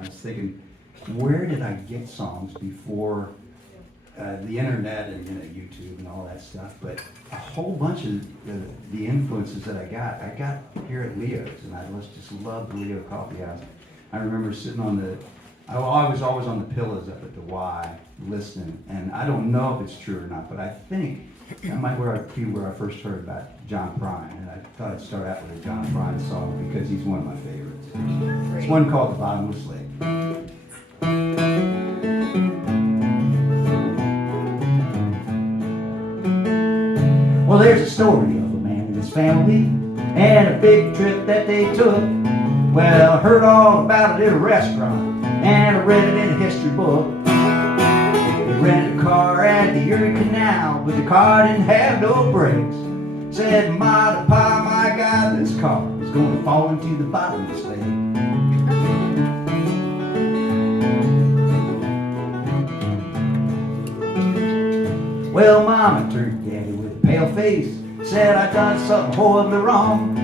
I was thinking, where did I get songs before the internet and YouTube and all that stuff? But a whole bunch of the influences that I got here at Leo's, and I just loved the Leo Coffee House. I remember sitting I was always on the pillows up at the Y listening, and I don't know if it's true or not, but I think that might be where I first heard about John Prine, and I thought I'd start out with a John Prine song because he's one of my favorites. It's one called The Bottomless Lake. Well, there's a story of a man and his family and a big trip that they took. Well, I heard all about it in a restaurant and I read it in a history book. They rented a car at the Erie Canal, but the car didn't have no brakes. Said, "Ma to Pa, my God, this car is going to fall into the bottomless lake." Well, Mama turned to Daddy with a pale face, said, "I done something horribly wrong."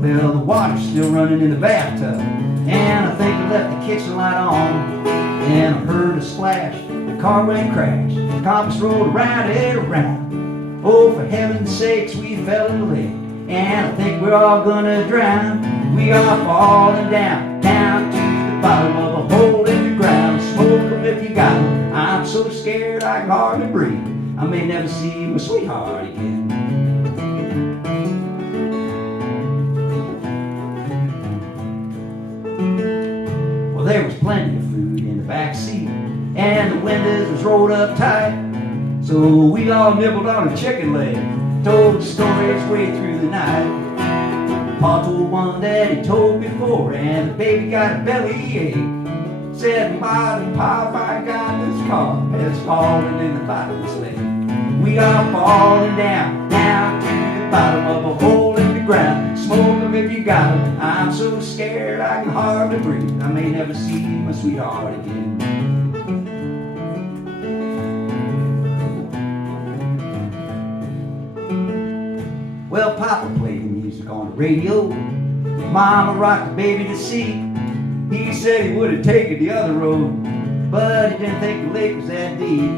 Well, the water's still running in the bathtub, and I think I left the kitchen light on. Then I heard a splash, the car went crash, the compass rolled around and around. Oh, for heaven's sakes, we fell in the lake, and I think we're all gonna drown. We are falling down, down to the bottom of a hole in the ground. Smoke 'em if you got 'em. I'm so scared I can hardly breathe. I may never see my sweetheart again. Well, there was plenty of food in the back seat, and the windows was rolled up tight. So we all nibbled on a chicken leg, told the story its way through the night. Pa told one that he told before, and the baby got a bellyache. Said, "Ma and Pa, my God, this car has fallen in the bottomless lake. We are falling down, down to the bottom of a hole in the ground. Smoke 'em if you got 'em. I'm so scared I can hardly breathe. I may never see my sweetheart again." Well, Papa played music on the radio. Mama rocked the baby to sleep. He said he would have taken the other road, but he didn't think the lake was that deep.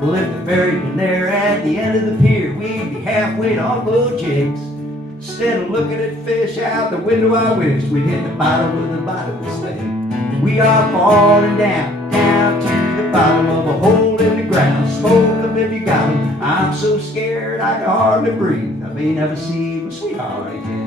Well, if the ferry been there at the end of the pier, we'd be halfway to Uncle Jake's. Instead of looking at fish out the window, I wish we'd hit the bottom of the bottomless lake. We are falling down, down to the bottom of a hole in the ground. Smoke 'em if you got 'em. I'm so scared I can hardly breathe. I may never see my sweetheart again.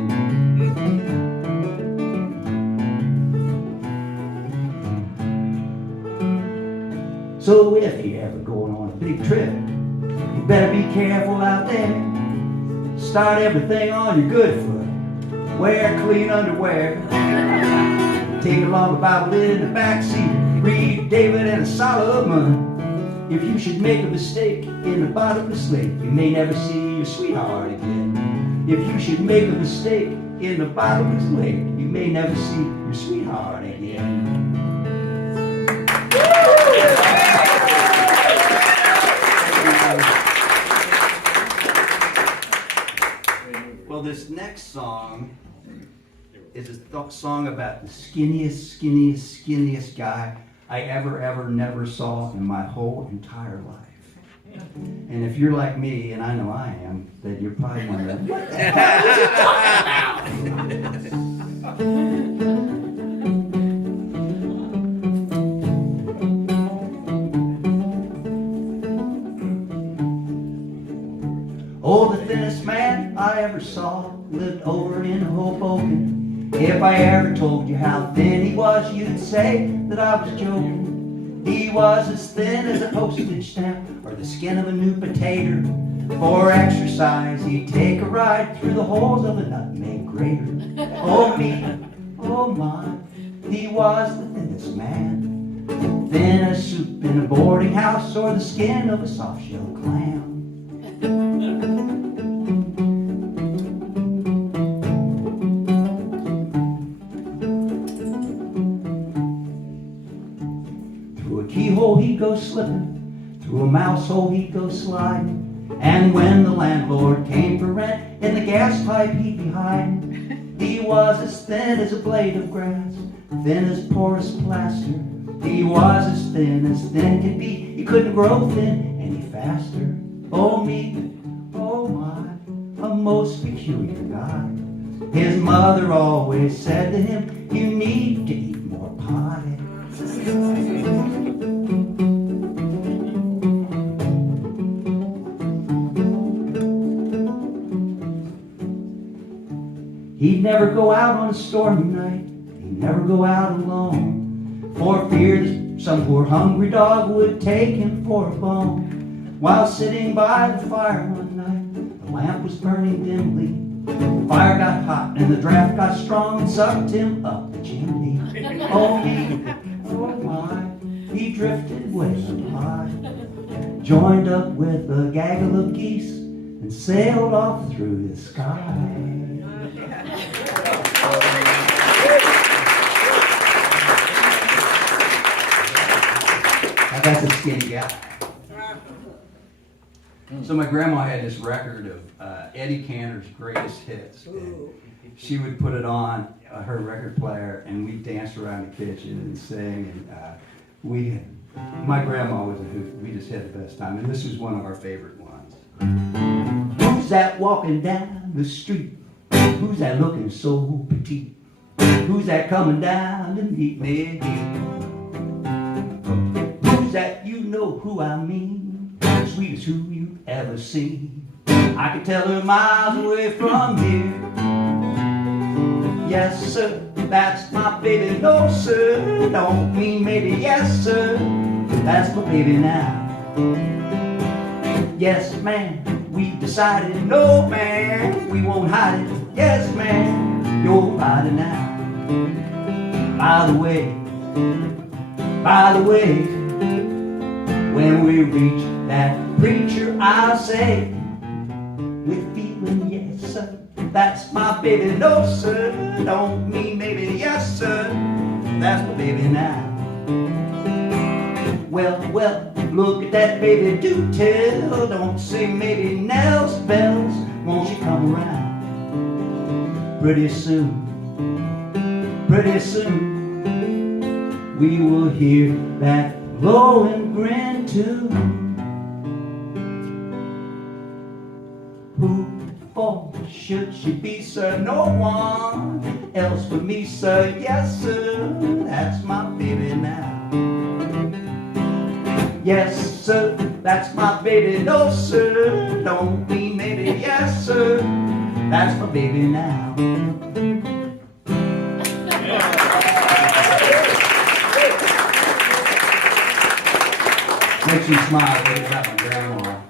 So if you're ever going on a big trip, you better be careful out there. Start everything on your good foot. Wear clean underwear. Take along a Bible in the back seat. Read David and Solomon. If you should make a mistake in the bottomless lake, you may never see your sweetheart again. If you should make a mistake in the bottomless lake, you may never see your sweetheart again. Well, this next song is a song about the skinniest guy I ever never saw in my whole entire life. And if you're like me, and I know I am, then you're probably wondering, what the hell is he talking about? Oh, the thinnest man I ever saw lived over in Hoboken. If I ever told you how thin he was, you'd say that I was joking. He was as thin as a postage stamp or the skin of a new potato. For exercise, he'd take a ride through the holes of a nutmeg grater. Oh me, oh my, he was the thinnest man. Thin as soup in a boarding house or the skin of a soft-shell clam. Through a keyhole he'd go slipping, through a mouse hole he'd go sliding. And when the landlord came for rent, in the gas pipe he'd be hiding. He was as thin as a blade of grass, thin as porous plaster. He was as thin could be. He couldn't grow thin any faster. Oh me, oh my, a most peculiar guy. His mother always said to him, you need to eat more pie. He'd never go out on a stormy night. He'd never go out alone, for fear that some poor hungry dog would take him for a bone. While sitting by the fire one night, the lamp was burning dimly. The fire got hot and the draft got strong and sucked him up the chimney. Oh me, oh my, he drifted way up high, joined up with a gaggle of geese and sailed off through the sky. That's a skinny guy. So my grandma had this record of Eddie Cantor's greatest hits. And she would put it on her record player, and we'd dance around the kitchen and sing. And my grandma was a hoot. We just had the best time. And this was one of our favorite ones. Who's that walking down the street? Who's that looking so petite? Who's that coming down to meet me? Who's that, you know who I mean? Sweetest who you've ever seen. I can tell her miles away from here. Yes, sir, that's my baby. No, sir, don't mean maybe. Yes, sir, that's my baby now. Yes, ma'am, we've decided. No, ma'am, we won't hide it. Yes, ma'am, you're right now. By the way, when we reach that preacher, I'll say, with feeling, yes, sir, that's my baby. No, sir, don't mean maybe. Yes, sir, that's my baby now. Well, look at that baby, do tell. Don't say maybe, Nels bells, won't you come around? Pretty soon, we will hear that glowing grin too. Who for should she be, sir? No one else but me, sir. Yes, sir, that's my baby now. Yes, sir, that's my baby. No, sir, don't mean maybe. Yes, sir, that's my baby now. Makes me smile thinking about my grandma.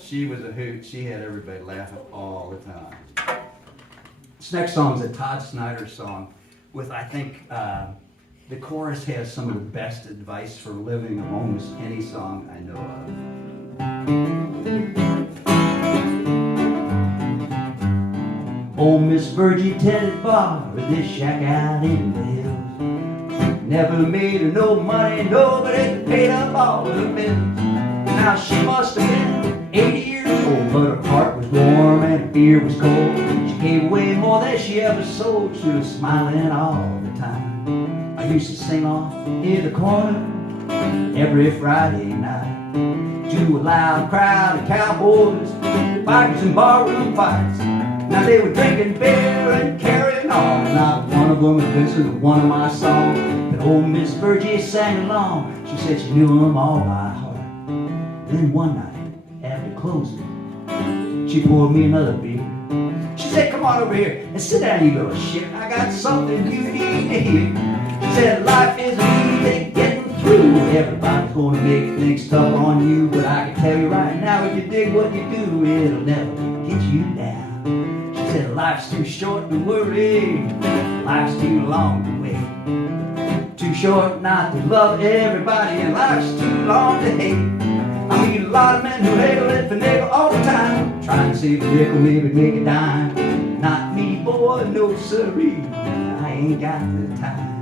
She was a hoot. She had everybody laughing all the time. This next song is a Todd Snyder song with, I think, the chorus has some of the best advice for living of almost any song I know of. Old Miss Virgie tended bar at this shack out in the hills. Never made her no money, nobody paid up all her bills. Now she must have been 80 years old, but her heart was warm and her beer was cold. She gave away more than she ever sold. She was smiling all the time. I used to sing off in the corner every Friday night to a loud crowd of cowboys, bikers and barroom fights. Now they were drinking beer and carrying on. Not one of them had listened to one of my songs. But old Miss Virgie sang along. She said she knew them all by heart. Then one night, after closing, she poured me another beer. She said, come on over here and sit down, you little shit. I got something you need to hear. She said, life is easy getting through. Everybody's gonna make things tough on you. But I can tell you right now, if you dig what you do, it'll never get you down. She said, life's too short to worry. Life's too long to wait. Too short not to love everybody, and life's too long to hate. I meet a lot of men who haggle it for nickel all the time, trying to save a nickel, maybe make a dime. Not me, boy, no siree, I ain't got the time.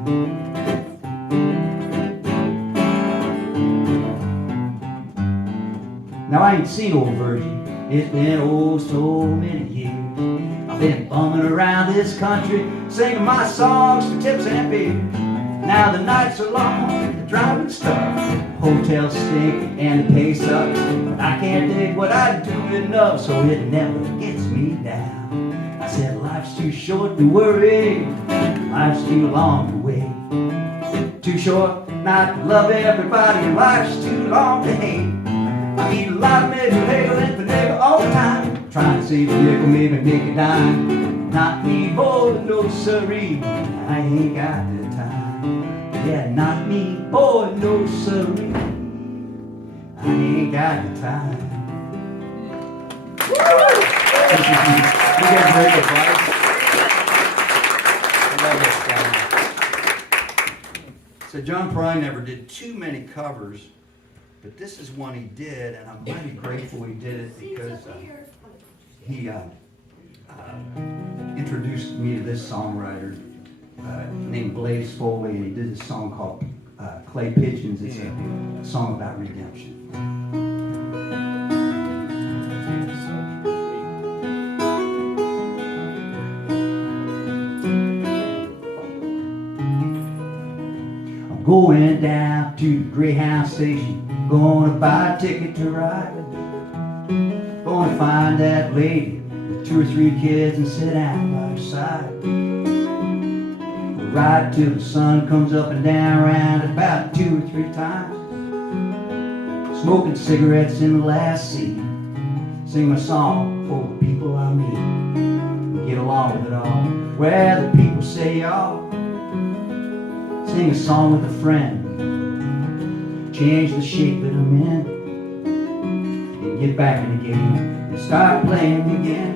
Now I ain't seen old Virgie, it's been oh so many years. I've been bumming around this country, singing my songs for tips and beer. Now the nights are long, the driving's tough, hotels stink and the pay sucks, but I can't dig what I do enough, so it never gets me down. I said life's too short to worry, life's too long to wait. Too short not to love everybody, and life's too long to hate. I meet a lot of maybe haggle and finagle all the time, trying to save a nickel, maybe make a dime. Not me, boy, no siree, I ain't got the time. Yeah, not me, boy, no siree, I ain't got the time. You got great advice. I love this guy. So John Prine never did too many covers, but this is one he did, and I'm mighty grateful he did it because he introduced me to this songwriter named Blaze Foley, and he did this song called Clay Pigeons. It's a song about redemption. Going down to the Greyhound station, gonna buy a ticket to ride. Gonna find that lady with 2 or 3 kids and sit down by her side. We'll ride till the sun comes up and down around about 2 or 3 times. Smoking cigarettes in the last seat, sing my song for the people I meet. And get along with it all, where the people say y'all. Sing a song with a friend, change the shape that I'm in, and get back in the game and start playing again.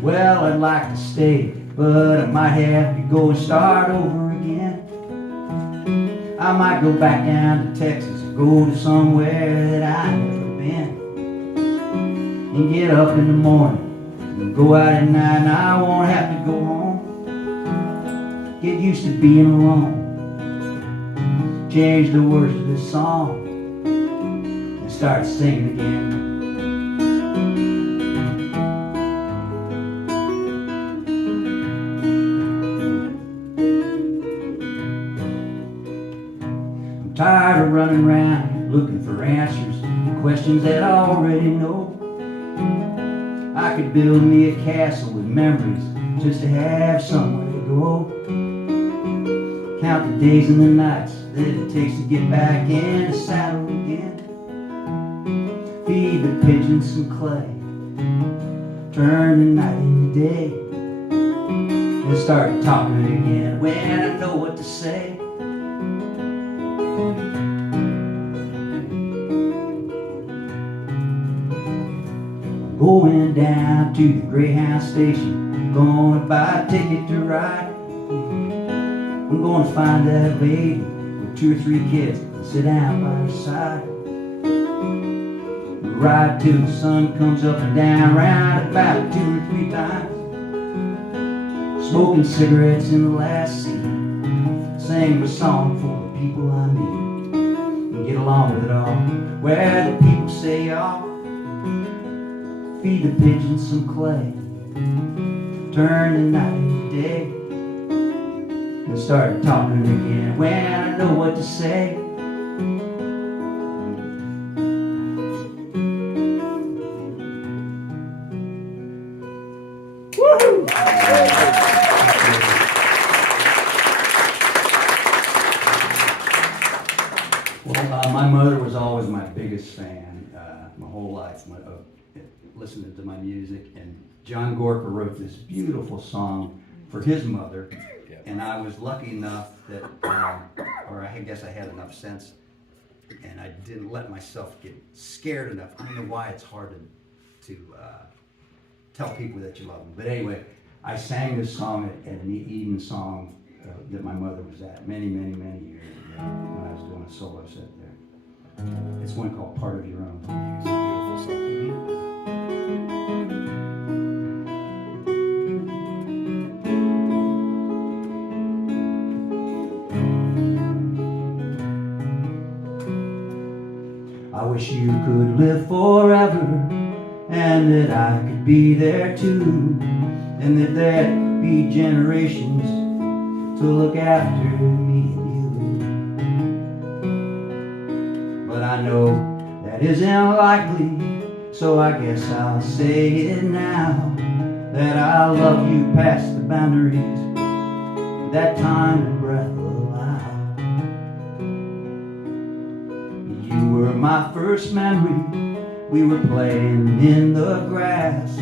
Well, I'd like to stay, but I might have to go and start over again. I might go back down to Texas, go to somewhere that I've never been. And get up in the morning and go out at night, and I won't have to go home. Get used to being alone, change the words of this song and start singing again. I'm tired of running around looking for answers to questions that I already know. I could build me a castle with memories just to have somewhere to go. Count the days and the nights that it takes to get back in the saddle again. Feed the pigeons some clay, turn the night into day, and start talking again when I know what to say. Going down to the Greyhound station, gonna buy a ticket to ride. I'm gonna find that lady with 2 or 3 kids and sit down by her side. Ride till the sun comes up and down, round about 2 or 3 times. Smoking cigarettes in the last seat, sing a song for the people I meet, and get along with it all, where the people say y'all. Feed the pigeons some clay, turn the night into day, and start talking again when I know what to say. Woo! Well, my mother was always my biggest fan my whole life. Listening to my music, and John Gorka wrote this beautiful song for his mother, and I was lucky enough that, or I guess I had enough sense, and I didn't let myself get scared enough. I don't know why it's hard to tell people that you love them, but anyway, I sang this song at an Eden song that my mother was at many years ago when I was doing a solo set there. It's one called Part of Your Own. It's a beautiful song. wish you could live forever, and that I could be there too, and that there'd be generations to look after me and you. But I know that isn't likely, so I guess I'll say it now, that I love you past the boundaries that time and breath allow. You were my first memory. We were playing in the grass,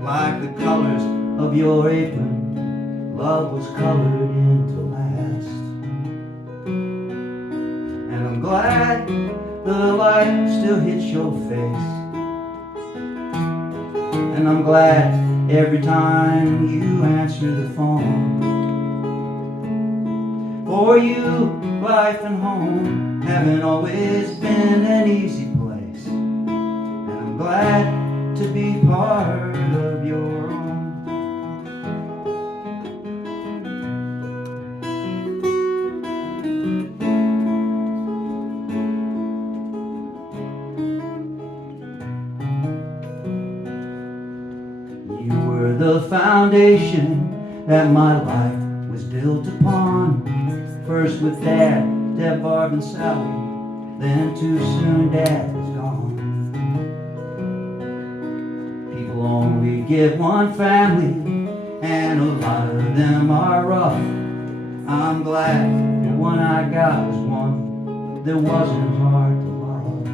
like the colors of your apron. Love was colored into last. And I'm glad the light still hits your face, and I'm glad every time you answer the phone. For you, life and home haven't always been an easy place, and I'm glad to be part of your own. You were the foundation that my life was built upon. First with Dad, Deb, Barb, and Sally, then too soon Dad was gone. People only get one family, and a lot of them are rough. I'm glad the one I got was one that wasn't hard to love.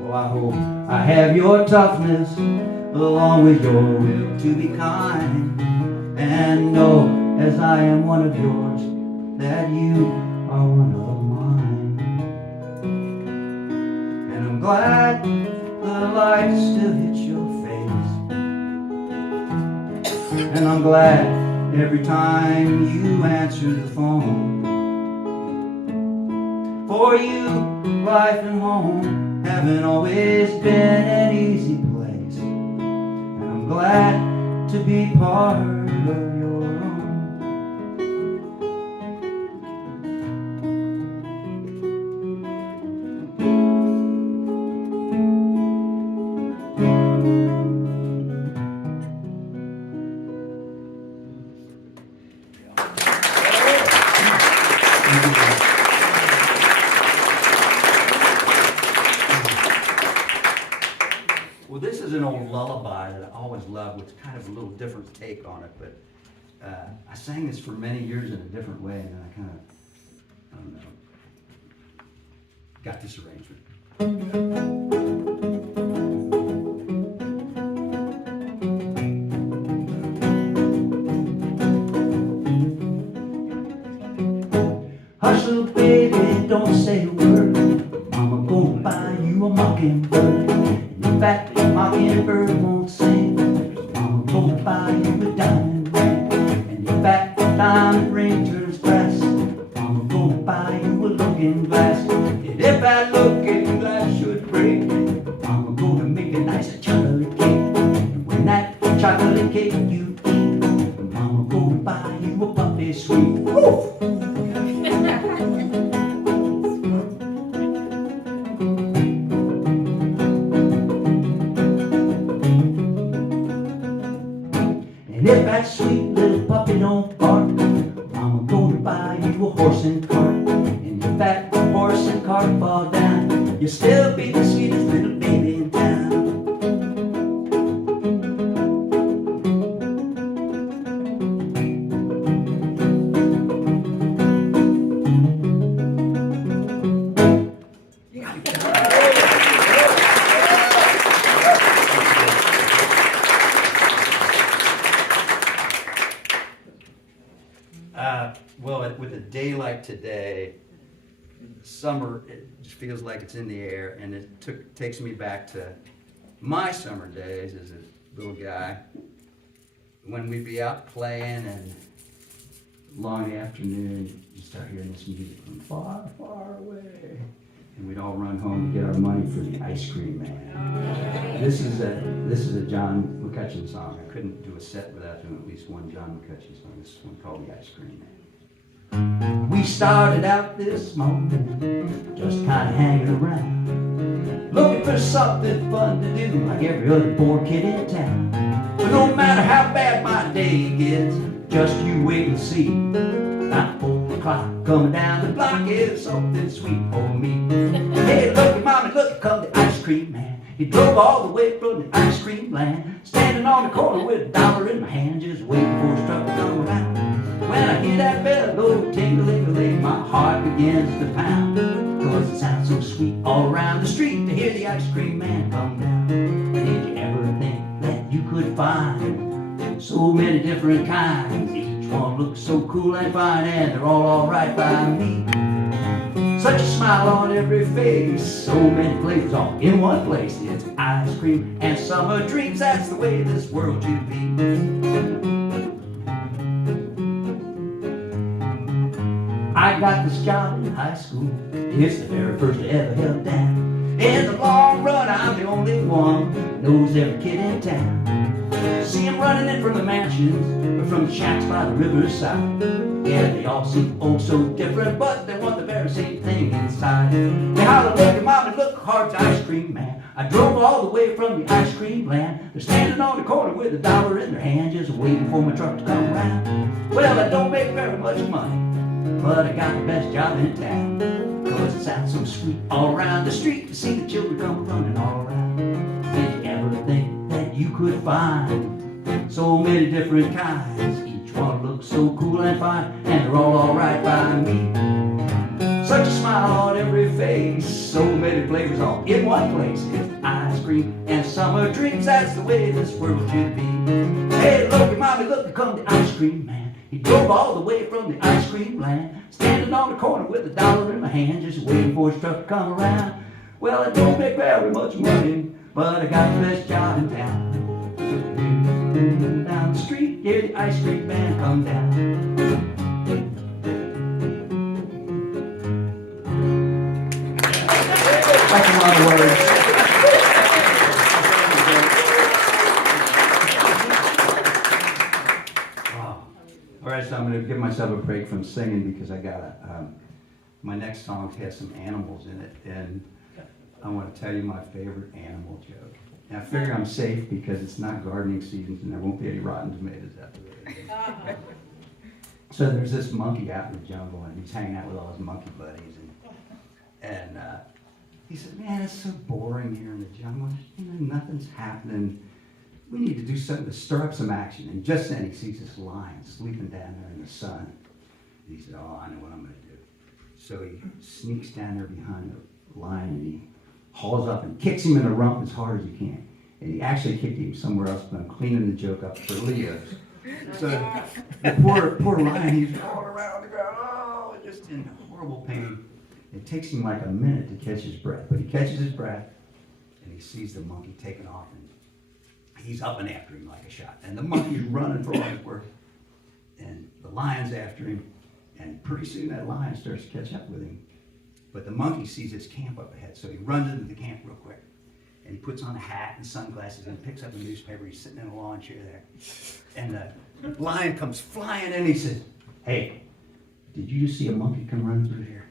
Oh, I hope I have your toughness, along with your will to be kind, and know as I am one of yours, that you are one of mine. And I'm glad the light still hits your face, and I'm glad every time you answer the phone. For you, life and home haven't always been an easy place, and I'm glad to be part of your own. Well, this is an old lullaby that I always loved, with kind of a little different take on it, but I sang this for many years in a different way, and then I kind of, I don't know, got this arrangement. Hush, little baby, don't say a word. Mama gonna buy you a mockingbird. And if that mockingbird won't sing, Mama gonna buy you a diamond ring. And if that diamond ring turns brass, Mama gonna buy you a looking glass. And if that looking glass should break, Mama gonna make a nice chocolate cake. And when that chocolate cake you eat, Mama gonna buy you a puppy sweet. Woo! And if that sweet little puppy don't bark, Mama gonna buy you a horse and cart. And if that horse and cart fall down, you'll still be the sweetest little baby in town. Well, with a day like today, summer, it just feels like it's in the air, and it takes me back to my summer days as a little guy, when we'd be out playing, and long afternoon, you start hearing this music from far, far away, and we'd all run home to get our money for the ice cream man. This is a John McCutcheon song. I couldn't do a set without doing at least one John McCutcheon song. This is one called The Ice Cream Man. We started out this morning, just kinda hanging around, looking for something fun to do, like every other poor kid in town. But no matter how bad my day gets, just you wait and see. About 4 o'clock, coming down the block is something sweet for me. Hey, look, mommy, look, come the ice cream man. He drove all the way from the ice cream land, standing on the corner with a dollar in my hand, just waiting for his truck to come around. When I hear that bell go ting-a-ling-a-ling, my heart begins to pound, 'cause it sounds so sweet all around the street to hear the ice cream man come down. Did you ever think that you could find so many different kinds? Each one looks so cool and fine, and they're all alright by me. Such a smile on every face, so many flavors all in one place. It's ice cream and summer dreams, that's the way this world should be. I got this job in high school, it's the very first I ever held down. In the long run, I'm the only one who knows every kid in town. See 'em running in from the mansions, or from the shacks by the riverside. Yeah, they all seem oh so different, but they want the very same thing inside. They holler, look at mommy, look, Hart's ice cream man. I drove all the way from the ice cream land. They're standing on the corner with a dollar in their hand, just waiting for my truck to come around. Well, I don't make very much money, but I got the best job in town, 'cause it sounds so sweet all around the street to see the children come running all around. Did you ever think that you could find so many different kinds? Each one looks so cool and fine, and they're all alright by me. Such a smile on every face, so many flavors all in one place. It's ice cream and summer dreams, that's the way this world should be. Hey, look at mommy, look, come the ice cream man. He drove all the way from the ice cream land, standing on the corner with a dollar in my hand, just waiting for his truck to come around. Well, I don't make very much money, but I got the best job in town. Down the street, hear the ice cream man come down. That's a lot of words. Wow. All right, so I'm going to give myself a break from singing because I got my next song has some animals in it, and I want to tell you my favorite animal joke. And I figure I'm safe because it's not gardening season and there won't be any rotten tomatoes after that. So there's this monkey out in the jungle, and he's hanging out with all his monkey buddies, and he said, man, it's so boring here in the jungle. You know, nothing's happening. We need to do something to stir up some action. And just then he sees this lion sleeping down there in the sun. And he said, oh, I know what I'm going to do. So he sneaks down there behind the lion, and he hauls up and kicks him in the rump as hard as he can. And he actually kicked him somewhere else, but I'm cleaning the joke up for Leo's. So the poor lion, he's rolling around the ground, oh, just in horrible pain. It takes him like a minute to catch his breath, but he catches his breath, and he sees the monkey taking off, and he's up and after him like a shot. And the monkey's running for all his worth, and the lion's after him, and pretty soon that lion starts to catch up with him. But the monkey sees his camp up ahead, so he runs into the camp real quick. And he puts on a hat and sunglasses and picks up a newspaper. He's sitting in a lawn chair there. And the lion comes flying in, and he says, hey, did you just see a monkey come running through here?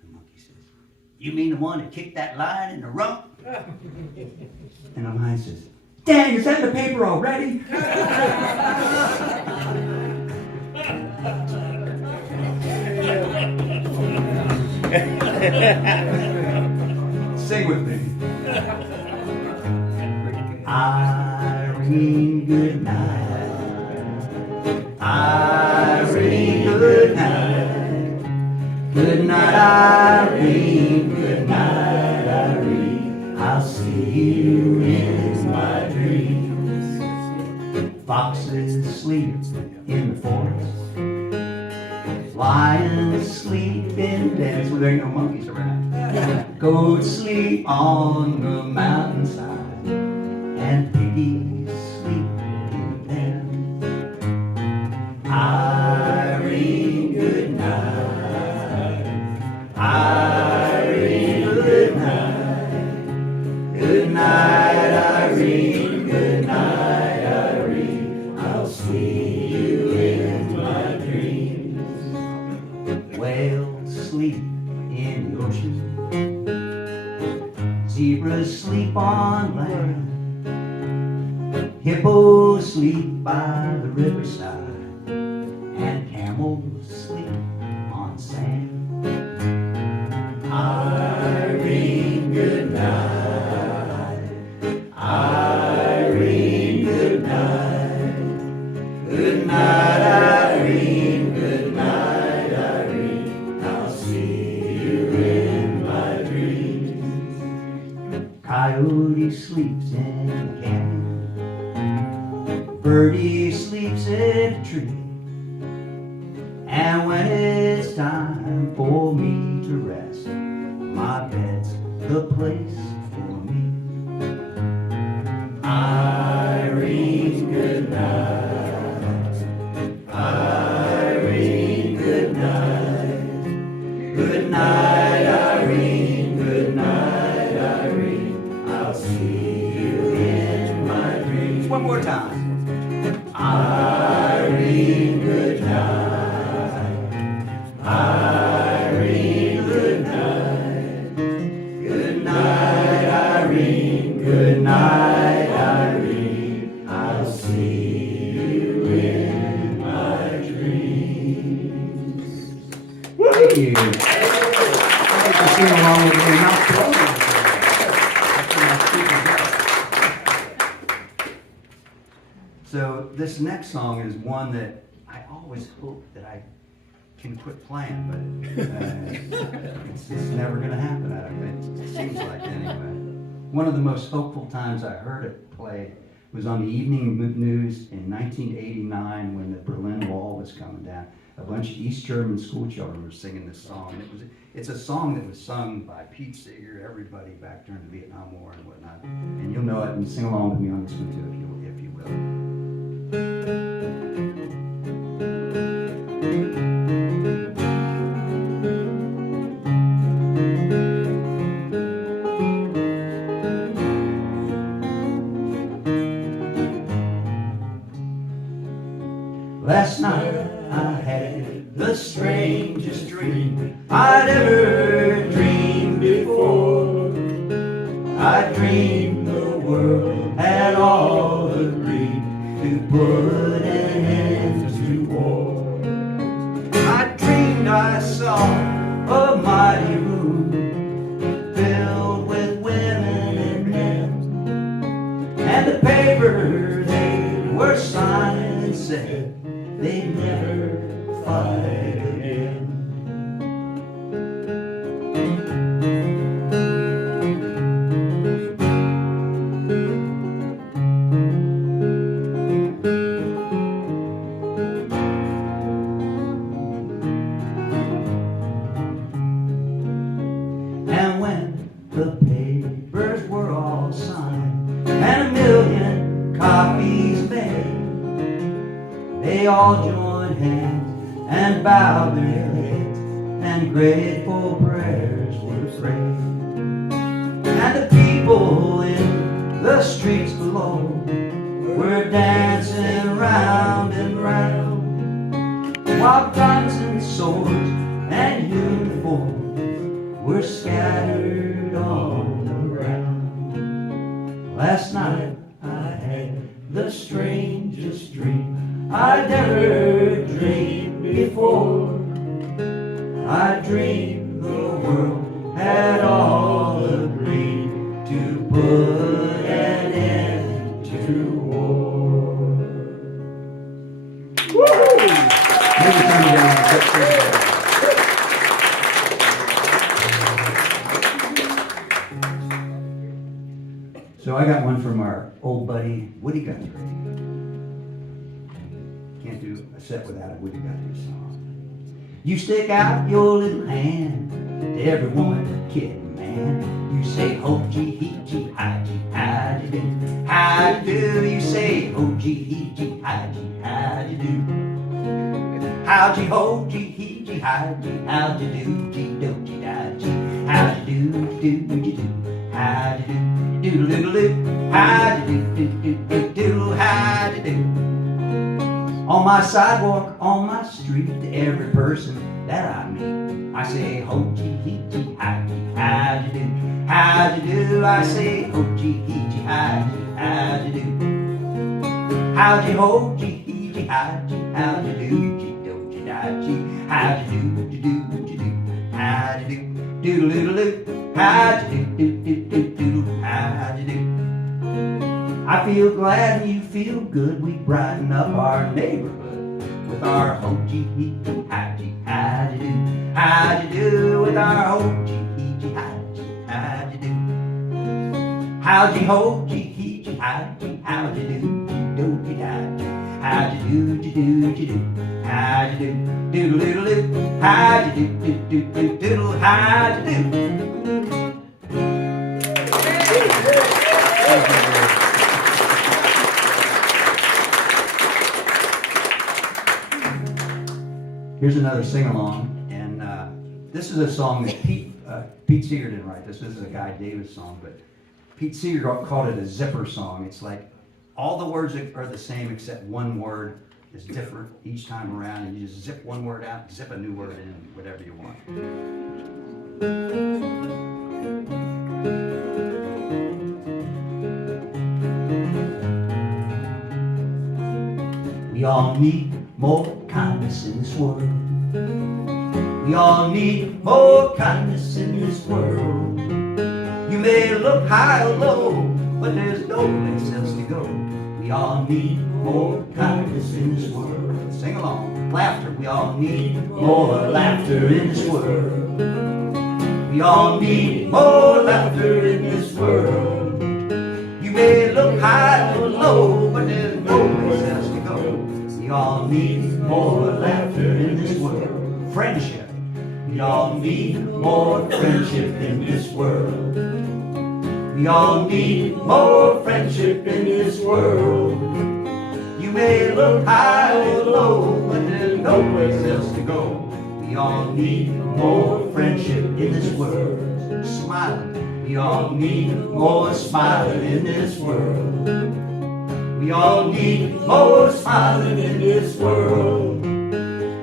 And the monkey says, you mean the one that kicked that lion in the rump? And the lion says, dang, is that in the paper already? Sing with me. Irene, good night. Irene, good night. Good night, Irene. Good night, Irene. I'll see you in my dreams. Foxes sleep in the forest. Lions sleep in dens where there ain't no monkeys around. Goats sleep on the mountainside, and piggies sleep in pens. Irene, good night. Irene, good night. Good night, Irene. Good night, Irene. I'll see you in my dreams. Hippos sleep by the riverside, and camels sleep on sand. Irene, good night. Irene, good night. Good night, Irene. Good night, Irene. I'll see you in my dreams. Coyote sleeps in the canyon. Birdie sleeps in a tree. And when it's time for me to rest, my bed's the place for me. Irene, good night. Irene, good night. Good night, Irene. Good night, Irene. I'll see you in my dreams. One more time. Irene, good night. Irene, good night. Good night, Irene. Good night, Irene. I'll see you in my dreams. Thank you. Thank you for singing along with me. Mouth closed. So this next song is one that I always hope that I can quit playing, but it's never going to happen. It seems like anyway. One of the most hopeful times I heard it played was on the evening news in 1989 when the Berlin Wall was coming down. A bunch of East German school children were singing this song. And it's a song that was sung by Pete Seeger, everybody back during the Vietnam War and whatnot. And you'll know it and sing along with me on this one too if you will. Last night I had the strangest dream I'd ever dreamed before. I dreamed the world had all agreed to put an end to war. I dreamed I saw a mighty room filled with women and men, and the paper they were signing and said they'd never fight again. And when the papers were all signed and 1,000,000 copies made, they all joined hands and bowed their heads, and grateful prayers were prayed. And the people in the streets below were dancing round and round, while guns and swords and uniforms were scattered on the ground. Last night I had the strangest dream I'd never dreamed before. I dreamed the world had all agreed to put an end to war. Woo! Maybe turn it down a bit further. So I got one from our old buddy Woody Guthrie. Can't do a set without a Woody Guthrie song. You stick out your little hand to every woman, kid, and man. You say ho gee hee gee hi gee how you do, how you do. You say ho gee hee gee hi gee how you do. How gee ho gee hee gee hi gee how you do, gee do gee da gee how you do you do how you do. Doodle doodle doo, how do do do do do, how do do. On my sidewalk, on my street, to every person that I meet, I say ho gee hee gee how do do, how do do. I say ho gee hee gee how do do. How'd you hold, gee, hee, gee, how'd you do, gee, do, gee, da, gee, how'd you do, how'd you do, doodle doodle doo, how'd you do, how'd you do. I feel glad and you feel good, we brighten up our neighborhood with our ho, gee, hee, how'd you do, how'd you do with our ho, gee, hee, gee, how'd you do. How'd you hold, gee, hee, gee, how'd you do, do, gee, da, how'd you do, how'd you do, doodle doodle doo, how'd you do, doodle, how'd you do. Here's another sing-along, and this is a song that Pete Seeger didn't write this. This is a Guy Davis song, but Pete Seeger called it a zipper song. It's like all the words are the same except one word is different each time around, and you just zip one word out, zip a new word in, whatever you want. We all need more kindness in this world. We all need more kindness in this world. You may look high or low, but there's no place else to go. We all need more kindness in this world. Sing along. Laughter. We all need more laughter in this world. We all need more laughter in this world. You may look high or low, but there's no place else to go. We all need more laughter in this world. Friendship. We all need more friendship in this world. We all need more friendship in this world. You may look high or low, but there's no place else to go. We all need more friendship in this world. Smiling. We all need more smiling in this world. We all need more smiling in this world.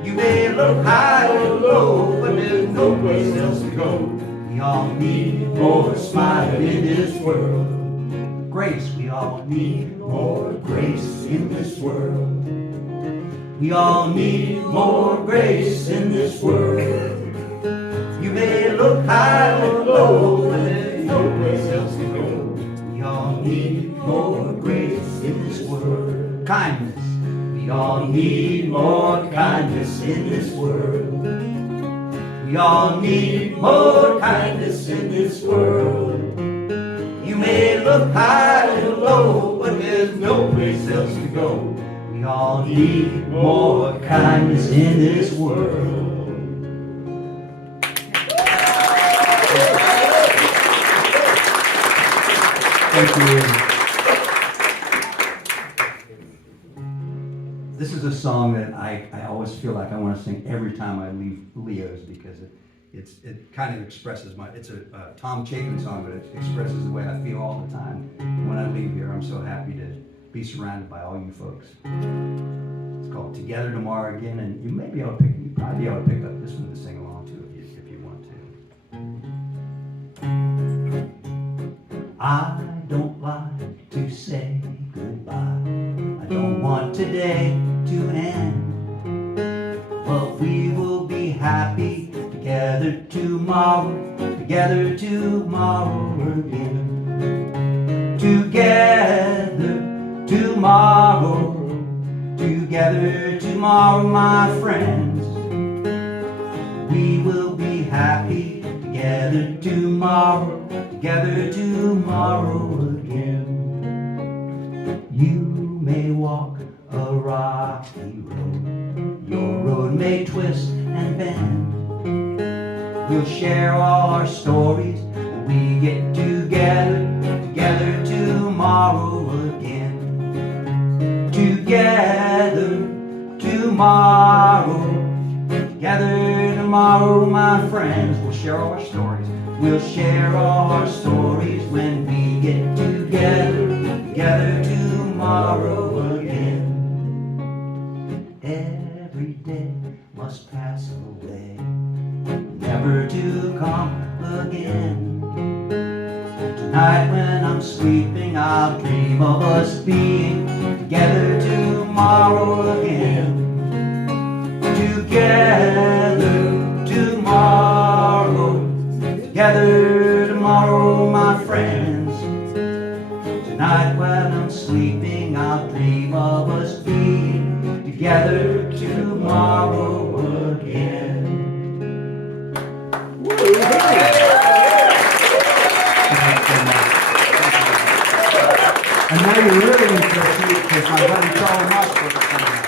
You may look high or low, but there's no place else to go. We all need more smiling in this world. Grace, we all need more grace in this world. We all need more grace in this world. You may look high or low, but there's no place else to go. We all need more grace in this world. Kindness. We all need more kindness in this world. We all need more kindness in this world. You may look high or low, but there's no place else to go. We all need more kindness in this world. Thank you. This is a song that I always feel like I want to sing every time I leave Leo's, because it kind of expresses it's a Tom Chapin song, but it expresses the way I feel all the time when I leave here. I'm so happy to be surrounded by all you folks. It's called Together Tomorrow Again, and you probably be able to pick up this one to sing along to if you want to. I don't like to say goodbye. I don't want today to end, but we will be happy together tomorrow again. Together tomorrow, my friends. We will be happy together tomorrow again. You may walk a rocky road, your road may twist and bend. We'll share all our stories when we get together tomorrow again. Together tomorrow, my friends. We'll share all our stories. We'll share all our stories when we get together tomorrow again. Every day must pass away, never to come again. Tonight when I'm sleeping, I'll dream of us being together together tomorrow, my friends. Tonight while I'm sleeping, I'll dream of us being together tomorrow again. And now you're really in for a treat because my buddy Charlie Mossberg is coming.